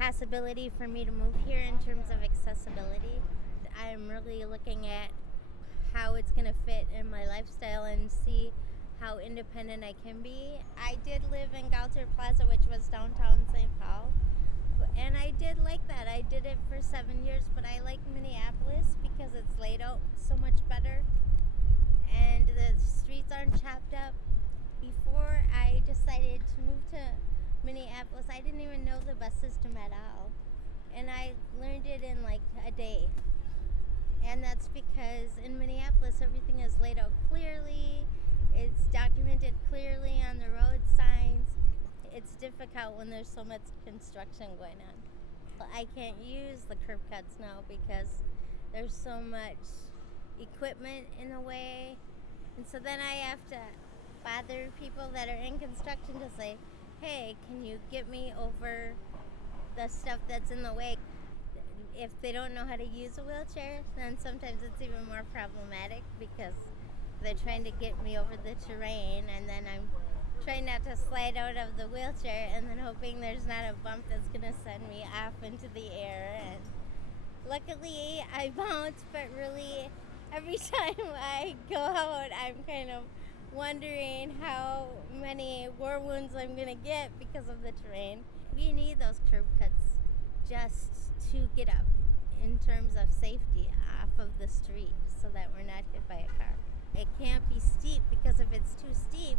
possibility for me to move here in terms of accessibility. I'm really looking at how it's going to fit in my lifestyle and see how independent I can be. I did live in Galter Plaza, which was downtown St. Paul, and I did like that. I did it for 7 years, but I like Minneapolis because it's laid out so much better and the streets aren't chopped up. Before I decided to move to Minneapolis, I didn't even know the bus system at all, and I learned it in like a day. And that's because in Minneapolis everything is laid out clearly, it's documented clearly on the road signs. It's difficult when there's so much construction going on. I can't use the curb cuts now because there's so much equipment in the way, and so then I have to bother people that are in construction to say, hey, can you get me over the stuff that's in the way? If they don't know how to use a wheelchair, then sometimes it's even more problematic because they're trying to get me over the terrain, and then I'm trying not to slide out of the wheelchair and then hoping there's not a bump that's going to send me off into the air. And luckily I bounce, but really every time I go out I'm kind of wondering how many war wounds I'm going to get because of the terrain. We need those curb cuts just to get up in terms of safety off of the street so that we're not hit by a car. It can't be steep because if it's too steep,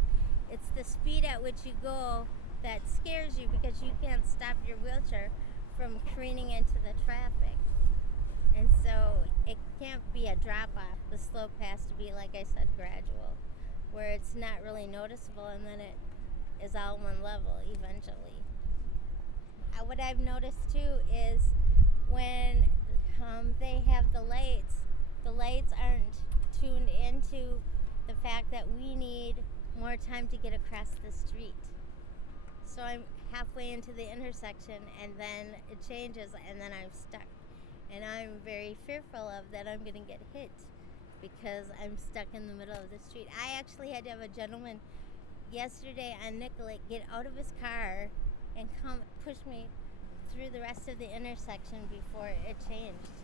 it's the speed at which you go that scares you because you can't stop your wheelchair from careening into the traffic. And so it can't be a drop-off. The slope has to be, like I said, gradual, where it's not really noticeable and then it is all one level eventually. What I've noticed too is when they have the lights aren't tuned into the fact that we need more time to get across the street. So I'm halfway into the intersection and then it changes and then I'm stuck. And I'm very fearful of that I'm going to get hit because I'm stuck in the middle of the street. I actually had to have a gentleman yesterday on Nicollet get out of his car and come push me through the rest of the intersection before it changed.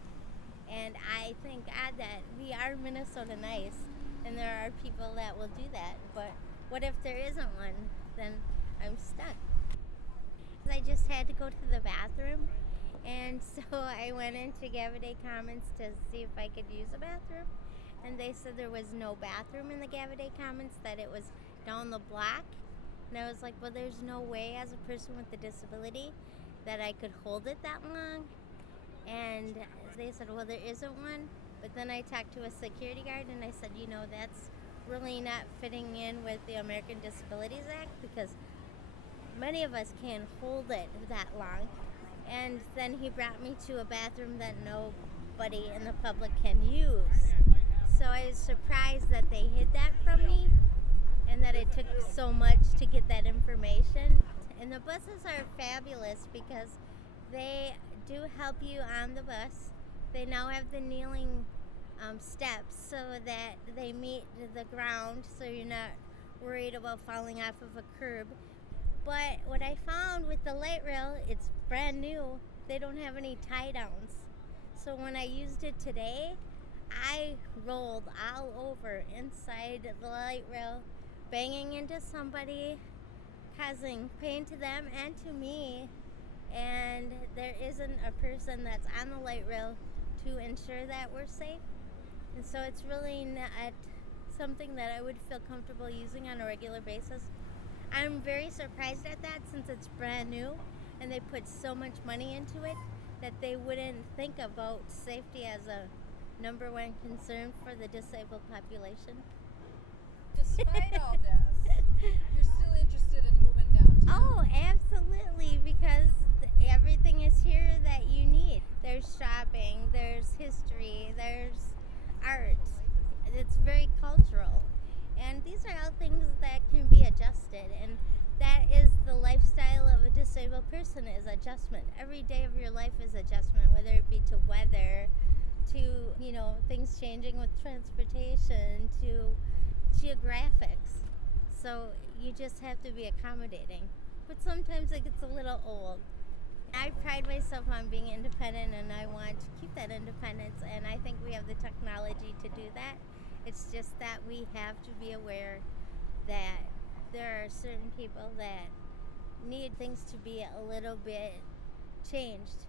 And I thank God that we are Minnesota nice and there are people that will do that, but what if there isn't one? Then I'm stuck. I just had to go to the bathroom, and so I went into Gavaday Commons to see if I could use a bathroom, and they said there was no bathroom in the Gavaday Commons, that it was down the block. And I was like, well, there's no way as a person with a disability that I could hold it that long. And they said, well, there isn't one. But then I talked to a security guard and I said, that's really not fitting in with the American Disabilities Act because many of us can't hold it that long. And then he brought me to a bathroom that nobody in the public can use. So I was surprised that they hid that from me and that it took so much to get that information. And the buses are fabulous because they do help you on the bus. They now have the kneeling steps so that they meet the ground so you're not worried about falling off of a curb. But what I found with the light rail, it's brand new. They don't have any tie downs. So when I used it today, I rolled all over inside the light rail, banging into somebody, causing pain to them and to me. And there isn't a person that's on the light rail to ensure that we're safe. And so it's really not something that I would feel comfortable using on a regular basis. I'm very surprised at that since it's brand new and they put so much money into it that they wouldn't think about safety as a number one concern for the disabled population. Despite all this, you're still interested in moving downtown? Oh, absolutely, because everything is here that you need. There's shopping, there's history, there's art. It's very cultural. And these are all things that can be adjusted. And that is the lifestyle of a disabled person, is adjustment. Every day of your life is adjustment, whether it be to weather, to, things changing with transportation, to geographics. So you just have to be accommodating. But sometimes it gets a little old. I pride myself on being independent and I want to keep that independence, and I think we have the technology to do that. It's just that we have to be aware that there are certain people that need things to be a little bit changed